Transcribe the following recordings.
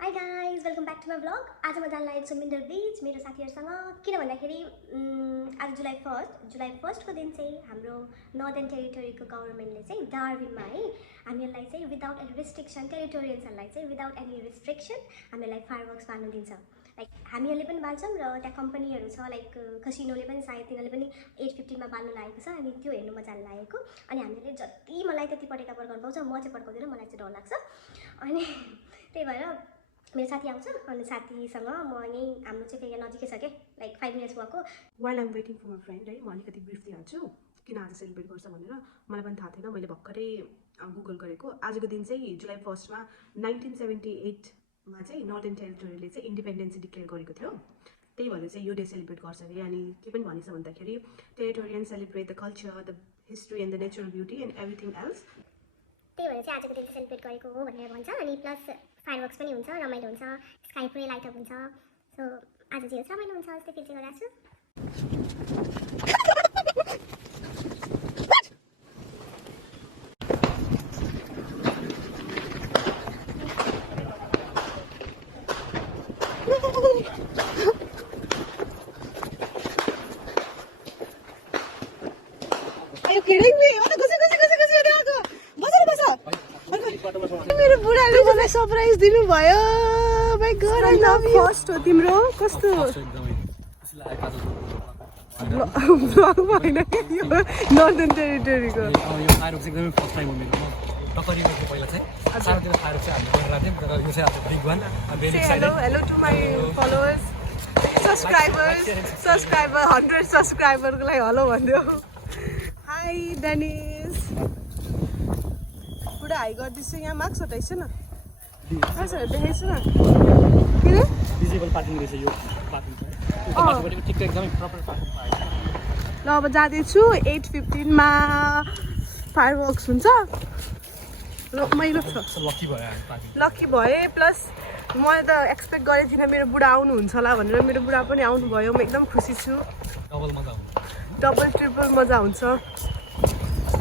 Hi guys, welcome back to my vlog. आज म जान लागेको छु मिन्डर बीच मेरो साथीहरुसँग किन भन्दाखेरि आज जुलाई 1 को दिन चाहिँ हाम्रो नर्दर्न टेरिटोरीको गभर्नमेन्टले चाहिँ डार्विनमा है हामीहरुलाई चाहिँ विदाउट एनी रिस्ट्रिक्सन टेरिटोरियल्सहरुलाई चाहिँ विदाउट एनी रिस्ट्रिक्सन हामीहरुलाई फायरवर्क्स बाल्न दिन्छ। लाइक हामीहरुले पनि बाल्छौं र त्यहाँ कम्पनीहरु छ लाइक कसिनोले पनि सायद तिनीहरुले पनि 8:15 मा बाल्न लागेको छ अनि त्यो हेर्नु म जान लागेको। अनि हामीले जति मलाई त्यति पटेका पड्काउन पाउँछ, म चाहिँ पड्काउँदिन, मलाई चाहिँ डर लाग्छ। अनि त्यही भएर मेरो साथी आउँछ अनि साथीसँग म यही हाम्रो चाहिँ फेरि नजिकै छ के लाइक 5 मिनट्स वकको। While I'm waiting for my friend है म अलिकति ब्रिफ दिइहाल्छु किन आज सेलिब्रेट गर्छ भनेर। मलाई पनि थाहा थिएन, मैले भर्खरै गुगल गरेको। आजको दिन चाहिँ जुलाई 1 मा 1978 मा चाहिँ नर्दर्न टेरिटोरीले चाहिँ इन्डिपेन्डेन्स डिक्लेयर गरेको थियो। त्यही भएर चाहिँ यो डे सेलिब्रेट गर्छ अरे। अनि के पनि भनिन्छ भन्दाखेरि टेरिटोरियन celebrate the culture, the history and the natural beauty and everything else. त्यही भएर चाहिँ आजको दिन सेलिब्रेट गरेको हो भनेर भन्छ। अनि प्लस फायरवर्क्स पनि हुन्छ, रमाइलो हुन्छ, स्काई पुरै लाइट अप हुन्छ। सो आज चाहिँ रमाइलो हुन्छ जस्तै फिल चाहिँ गरिरहेको छु। Are you kidding me? मेरो बुढाले मलाई सरप्राइज दिनु भयो। My God I love you. First हो तिम्रो कस्तो ब्लग भएन के यो नर्दर्न टेरिटोरीको। यो फायरवर्क्स एकदमै फर्स्ट टाइम हो मेरो। टकरीको पहिला चाहिँ सानोतिर फायरवर्क्स चाहिँ हामीले गरेर थियौँ तर यो चाहिँ अब big one. Hello to my followers subscriber 100 सब्सक्राइबरको लागि हेलो भन्दियो। Hi Dennis. पुरा हाई गर्दैछु यहाँ। मार्क्स हटाइछु न, मार्क्सहरू देखाइछु न। किन डिजेबल पार्किङ रहेछ यो पार्किङ चाहिँ माथिपट्टिको ठिक्क एकदमै प्रपर पार्किङ पाएँ। ल अब जाँदैछु 8:15 मा फायरवर्क्स हुन्छ। रमाइलो छ। लकी भयो हामी पार्किङ। लकी भएँ प्लस मैले त एक्सपेक्ट गरेको थिइनँ मेरो बुढा आउनुहुन्छ होला भनेर। मेरो बुढा पनि आउनुभयो, म एकदम खुसी छु। डबल मजा आउँछ, डबल ट्रिपल मजा हुन्छ।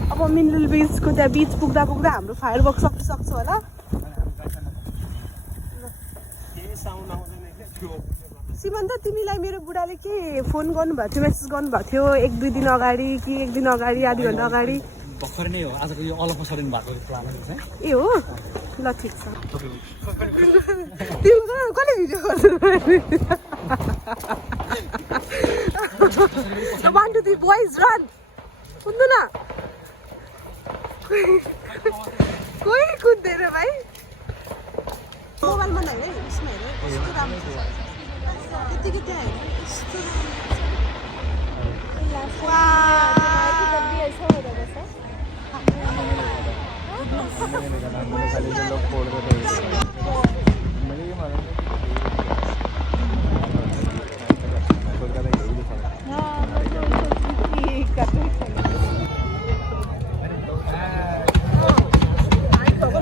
अब मिन्डल बिचको त्यहाँ बिच पुग्दा पुग्दा हाम्रो फायरवर्क सक्छ होला। सिमन्त तिमीलाई मेरो बुढाले के फोन गर्नुभएको थियो, मेसेज गर्नुभएको थियो 1-2 दिन अगाडि कि 1 दिन अगाडि, आधी घन्टा अगाडि? भर्खर नै हो आजको यो अल अफ अ सडन भएको प्लान चाहिँ। ए हो ल ठिक छ। तिम्रो कसले भिडियो गर्छ? 1 2 3 बोइज रन। कुद्नु न, कोही कुद्दैन भाइ। मोबाइलमा होइन है, उसमा हेर कस्तो राम्रो छ। त्यतिकै त्यहाँ हेर कस्तो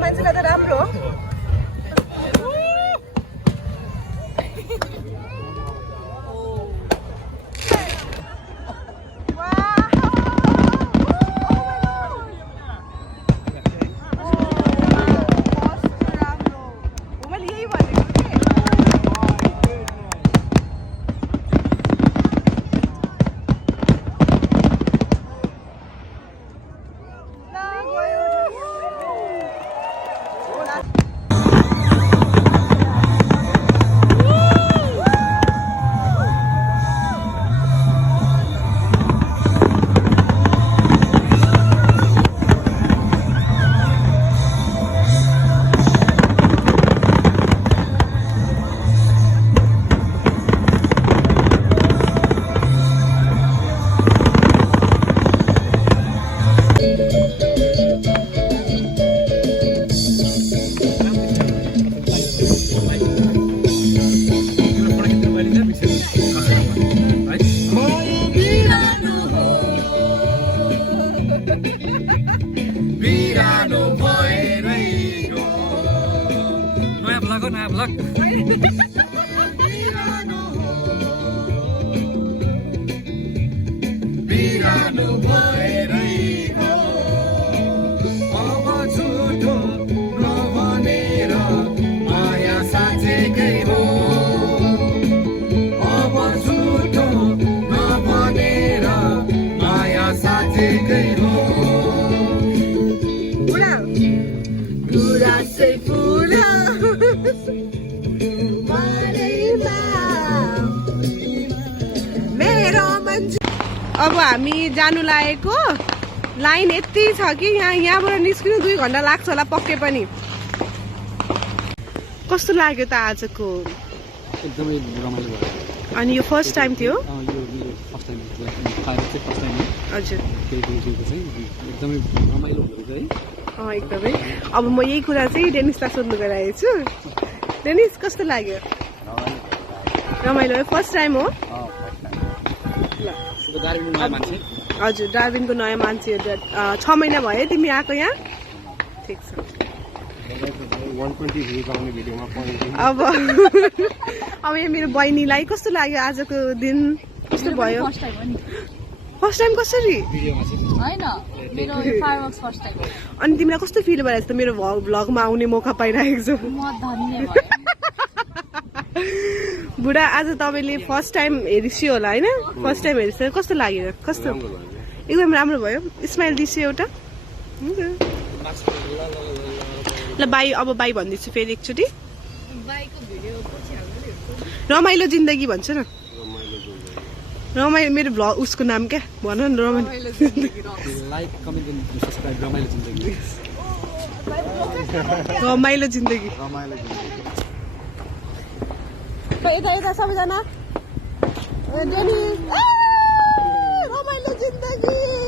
मान्छेलाई त राम्रो हो। नयाँ ब्लग अब झुटो नभनेर माया साँचे अब हामी जानु लागेको लाइन यति छ कि यहाँबाट निस्किनु 2 घन्टा लाग्छ होला पक्कै पनि। कस्तो लाग्यो त आजको? एकदमै रमाइलो भयो। अनि यो फर्स्ट टाइम थियो? यो फर्स्ट टाइम फर्स्ट टाइम हजुर एकदमै रमाइलो हुँदो रहेछ है। एकदमै। अब म यही कुरा चाहिँ डेनिसलाई सोध्नु गइरहेको छु। डेनिस कस्तो लाग्यो? रमाइलो है, फर्स्ट टाइम हो? हजुर, डार्विनको नयाँ मान्छे। 6 महिना भयो तिमी आएको यहाँ? ठिक छ। अब यहाँ मेरो बहिनीलाई कस्तो लाग्यो आजको दिन? कस्तो भयो? फर्स्ट टाइम कसरी? अनि तिमीलाई कस्तो फिल भइरहेको छ मेरो भ्लगमा आउने मौका पाइरहेको छु? बुढा आज तपाईँले फर्स्ट टाइम हेरिसियो होला होइन? फर्स्ट टाइम हेरिसियो, कस्तो लाग्यो? कस्तो? एकदम राम्रो भयो। स्माइल दिसियो एउटा। ल बाई, अब बाई भन्दैछु फेरि एकचोटि। रमाइलो जिन्दगी भन्छ न। रमाइलो मेरो भ्लग उसको नाम क्या भन न, रमाइलो जिन्दगी। रमाइलो जिन्दगी। यता यता सबैजना रमाइलो जिन्दगी।